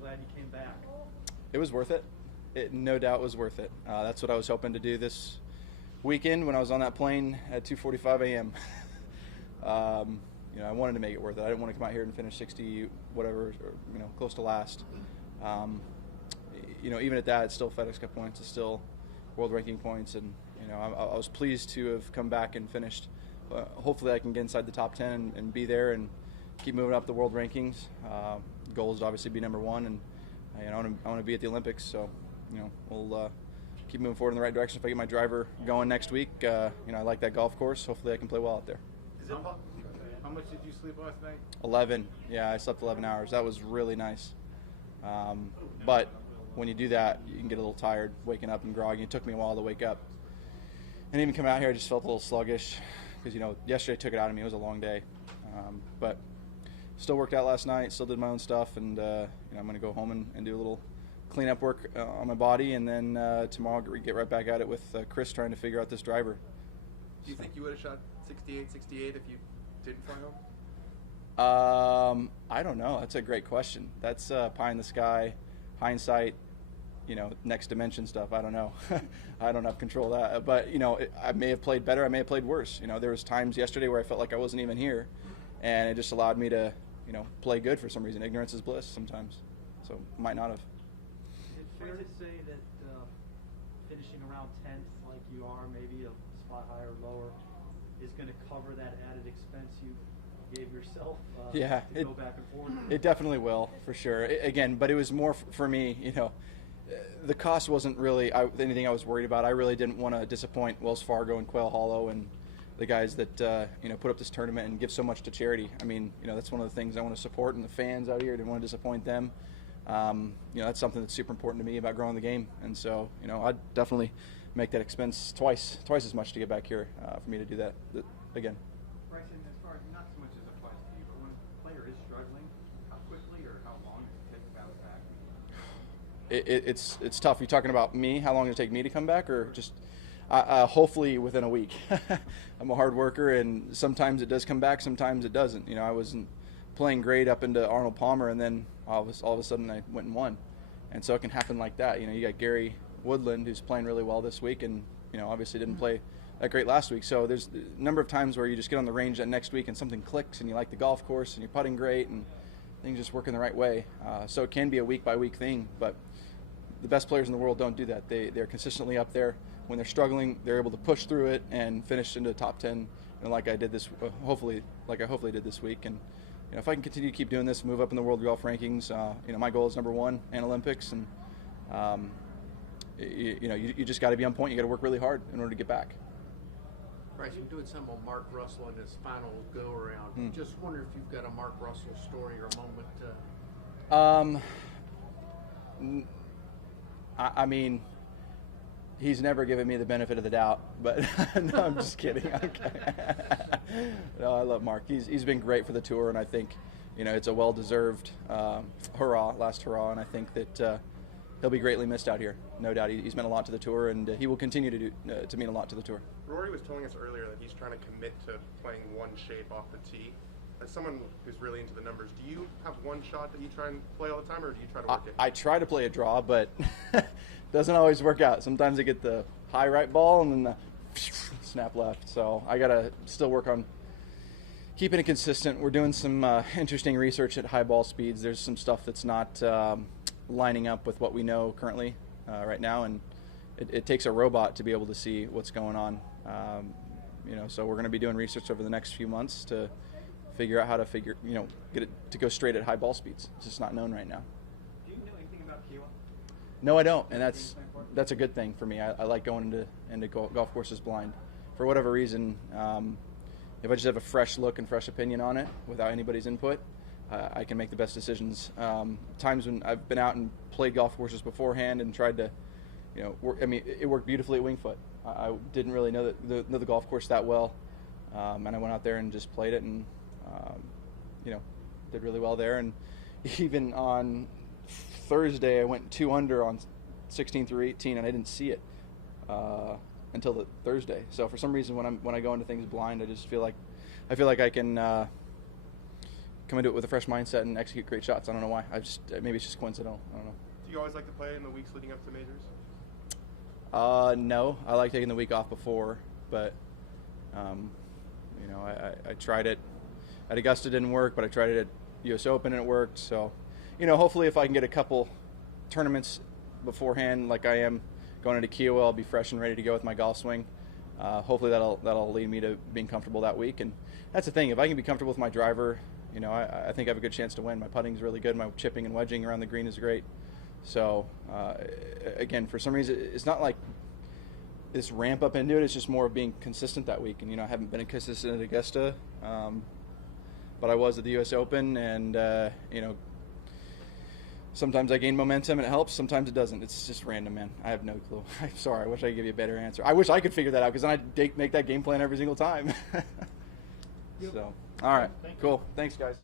glad you came back. It was worth it. It no doubt was worth it. That's what I was hoping to do this weekend when I was on that plane at 2:45 a.m. I wanted to make it worth it. I didn't want to come out here and finish 60 whatever, or, close to last. Even at that, it's still FedEx Cup points. It's still world ranking points, and I was pleased to have come back and finished. Hopefully, I can get inside the top 10 and be there and keep moving up the world rankings. The goal is to obviously be number one, and I want to be at the Olympics. So, we'll keep moving forward in the right direction. If I get my driver going next week, I like that golf course. Hopefully, I can play well out there. How much did you sleep last night? 11. Yeah, I slept 11 hours. That was really nice. But when you do that, you can get a little tired waking up and groggy. It took me a while to wake up. And even coming out here, I just felt a little sluggish because, yesterday took it out of me. It was a long day. But still worked out last night, still did my own stuff, and I'm going to go home and do a little cleanup work on my body, and then tomorrow get right back at it with Chris trying to figure out this driver. Do you think you would have shot 68 if you didn't fly home? I don't know. That's a great question. That's pie in the sky, hindsight, next dimension stuff. I don't know. I don't have control of that. But, I may have played better. I may have played worse. There was times yesterday where I felt like I wasn't even here, and it just allowed me to, play good for some reason. Ignorance is bliss sometimes. So might not have. Is it fair to say that finishing around 10th like you are, maybe a spot higher or lower, is going to cover that added expense you gave yourself to go back and forth? It definitely will, for sure. But it was more for me, the cost wasn't really anything I was worried about. I really didn't want to disappoint Wells Fargo and Quail Hollow and the guys that put up this tournament and give so much to charity. I mean, that's one of the things I want to support, and the fans out here, I didn't want to disappoint them. That's something that's super important to me about growing the game, and so I'd definitely make that expense twice as much to get back here for me to do that again. Bryson, as far as not so much as applies to you, but when a player is struggling, how quickly or how long does it take to bounce back? It's tough. You're talking about me? How long does it take me to come back, or just hopefully within a week? I'm a hard worker, and sometimes it does come back, sometimes it doesn't. I wasn't playing great up into Arnold Palmer, and then all of a sudden I went and won. And so it can happen like that. You got Gary Woodland, who's playing really well this week, and obviously didn't play that great last week. So there's a number of times where you just get on the range that next week and something clicks, and you like the golf course, and you're putting great, and things just work in the right way. So it can be a week-by-week thing, but the best players in the world don't do that. They're consistently up there. When they're struggling, they're able to push through it and finish into the top 10, and like I did hopefully did this week. And if I can continue to keep doing this, move up in the world golf rankings, my goal is number one and Olympics, and you just got to be on point. You got to work really hard in order to get back. Bryson, doing some on Mark Russell in his final go around. Just wonder if you've got a Mark Russell story or moment. I mean, he's never given me the benefit of the doubt, but no, I'm just kidding. No, I love Mark. He's been great for the tour, and I think it's a well-deserved last hurrah, and I think that he'll be greatly missed out here. No doubt, he's meant a lot to the tour, and he will continue to mean a lot to the tour. Rory was telling us earlier that he's trying to commit to playing one shape off the tee. As someone who's really into the numbers, do you have one shot that you try and play all the time, or do you try to work it? I try to play a draw, but doesn't always work out. Sometimes I get the high right ball and then the snap left. So I got to still work on keeping it consistent. We're doing some interesting research at high ball speeds. There's some stuff that's not lining up with what we know currently right now, and it takes a robot to be able to see what's going on. So we're going to be doing research over the next few months to figure out how to get it to go straight at high ball speeds. It's just not known right now. Do you know anything about Kiwa? No, I don't, and that's a good thing for me. I like going into golf courses blind. For whatever reason, if I just have a fresh look and fresh opinion on it without anybody's input, I can make the best decisions. Times when I've been out and played golf courses beforehand and tried to, it worked beautifully at Wingfoot. I didn't really know the golf course that well, and I went out there and just played it and did really well there. And even on Thursday, I went 2 under on 16 through 18, and I didn't see it until the Thursday. So for some reason, when I go into things blind, I just feel like I can come into it with a fresh mindset and execute great shots. I don't know why. Maybe it's just coincidental. I don't know. Do you always like to play in the weeks leading up to majors? No, I like taking the week off before, but you know, I tried it at Augusta, didn't work, but I tried it at U.S. Open and it worked. So, you know, hopefully if I can get a couple tournaments beforehand, like I am going into Kiowa, I'll be fresh and ready to go with my golf swing. Hopefully that'll lead me to being comfortable that week. And that's the thing, if I can be comfortable with my driver, you know, I think I have a good chance to win. My putting's really good. My chipping and wedging around the green is great. So, again, for some reason, it's not like this ramp up into it. It's just more of being consistent that week. And, you know, I haven't been consistent at Augusta, but I was at the U.S. Open. And, you know, sometimes I gain momentum and it helps. Sometimes it doesn't. It's just random, man. I have no clue. I'm sorry. I wish I could give you a better answer. I wish I could figure that out because then I'd make that game plan every single time. So, all right. Cool. Thanks, guys.